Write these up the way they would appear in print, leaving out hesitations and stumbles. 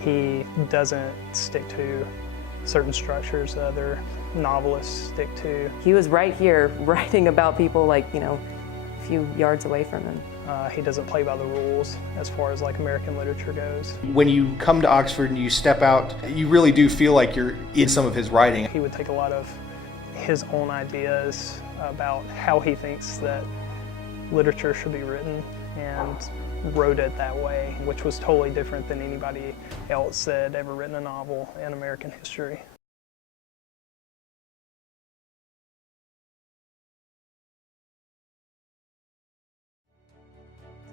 He doesn't stick to certain structures that other novelists stick to. He was right here writing about people like, a few yards away from him. He doesn't play by the rules as far as like American literature goes. When you come to Oxford and you step out, you really do feel like you're in some of his writing. He would take a lot of his own ideas about how he thinks that literature should be written and wrote it that way, which was totally different than anybody else that had ever written a novel in American history.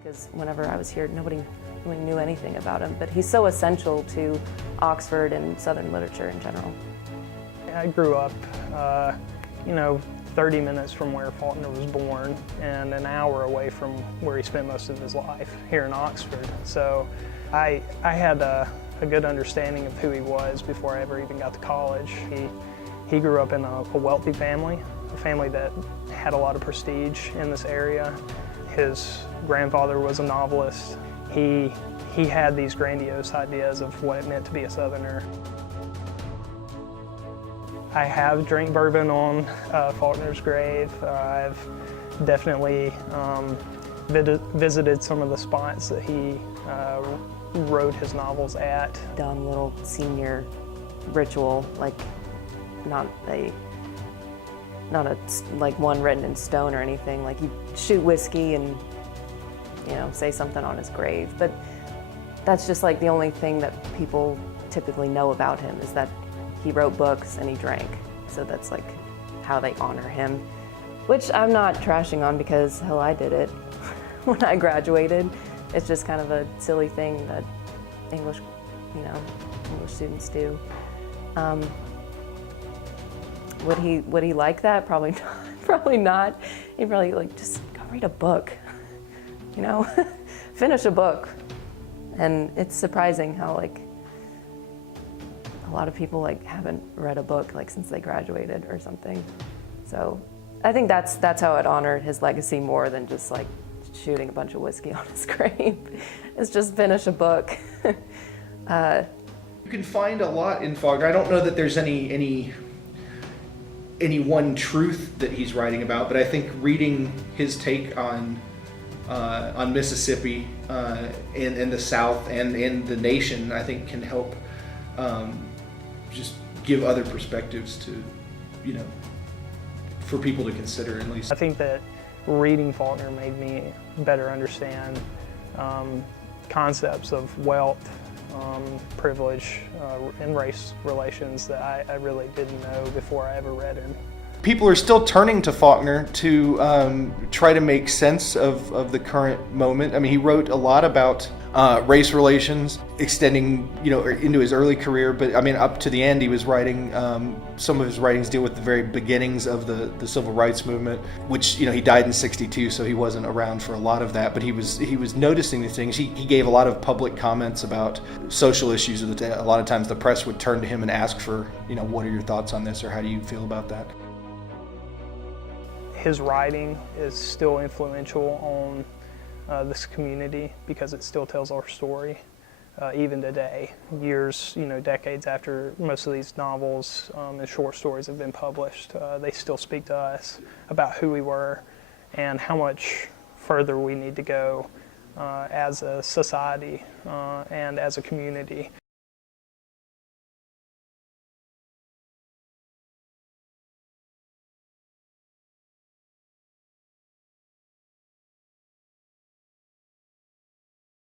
Because whenever I was here, nobody really knew anything about him, but he's so essential to Oxford and Southern literature in general. I grew up, 30 minutes from where Faulkner was born and an hour away from where he spent most of his life, here in Oxford. So I had a good understanding of who he was before I ever even got to college. He grew up in a wealthy family, a family that had a lot of prestige in this area. His grandfather was a novelist. He had these grandiose ideas of what it meant to be a Southerner. I have drank bourbon on Faulkner's grave. I've definitely visited some of the spots that he wrote his novels at. Dumb little senior ritual, like not like one written in stone or anything. Like you shoot whiskey and say something on his grave. But that's just like the only thing that people typically know about him, is that he wrote books and he drank. So that's like how they honor him, which I'm not trashing on, because hell, I did it when I graduated. It's just kind of a silly thing that English students do. Would he like that? Probably not. Probably not. He'd probably just go read a book, finish a book. And it's surprising how a lot of people haven't read a book since they graduated or something. So I think that's how I'd honor his legacy more than just shooting a bunch of whiskey on his grave. It's just finish a book. You can find a lot in Faulkner. I don't know that there's any one truth that he's writing about, but I think reading his take on Mississippi and the South and the nation, I think, can help just give other perspectives to, for people to consider, at least. I think that reading Faulkner made me better understand concepts of wealth, privilege, and race relations that I really didn't know before I ever read him. People are still turning to Faulkner to try to make sense of the current moment. I mean, he wrote a lot about race relations, extending into his early career, but I mean up to the end he was writing, some of his writings deal with the very beginnings of the civil rights movement, which he died in '62, so he wasn't around for a lot of that, but he was noticing these things. He gave a lot of public comments about social issues of the day. A lot of times the press would turn to him and ask for, what are your thoughts on this, or how do you feel about that? His writing is still influential on this community because it still tells our story, even today, years, decades after most of these novels and short stories have been published. They still speak to us about who we were and how much further we need to go as a society and as a community.